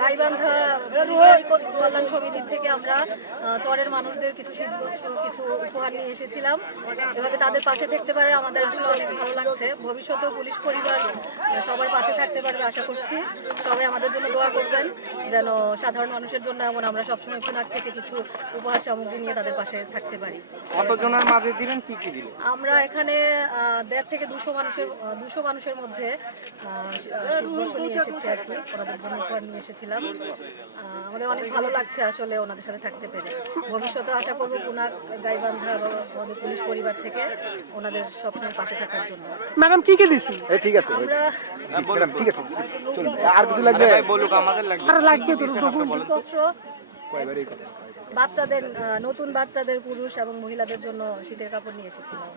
গাইবান্ধা কল্যাণ সমিতির থেকে আমরা চরের মানুষদের কিছু শীতবস্ত্র কিছু উপহার নিয়ে এসেছিলাম। এভাবে তাদের পাশে থাকতে পারে আমাদের আসলে অনেক ভালো লাগছে। ভবিষ্যতেও পুলিশ পরিবার সবার পাশে থাকতে পারবে আশা করছি। সবাই আমাদের জন্য দোয়া করবেন যেন সাধারণ মানুষের জন্য এমন আমরা সবসময় পুনাক থেকে কিছু উপহার সামগ্রী নিয়ে তাদের পাশে থাকতে পারি। কতজনের মাঝে দিলেন, কি কি দিলেন? আমরা এখানে 150 থেকে 200 মানুষের মধ্যে শীতবস্ত্র নিয়ে এসেছি আর কি, ওনাদের জন্য উপহার নিয়ে এসেছিলাম। আমাদের অনেক ভালো লাগছে আসলে ওনাদের সাথে থাকতে পেরে। ভবিষ্যতে আশা করবো পুনাক গাইবান্ধা এবং আমাদের পুলিশ পরিবার থেকে ওনাদের সবসময় পাশে থাকার জন্য। ম্যাডাম কি কি দিছি? ঠিক আছে আমরা ম্যাডাম, ঠিক আছে, চলুন। আর কিছু লাগবে? বলুক, আমাদের লাগবে। আর লাগবে তো শীতবস্ত্র বাচ্চাদের, নতুন বাচ্চাদের, পুরুষ এবং মহিলাদের জন্য শীতের কাপড় নিয়ে এসেছিলাম।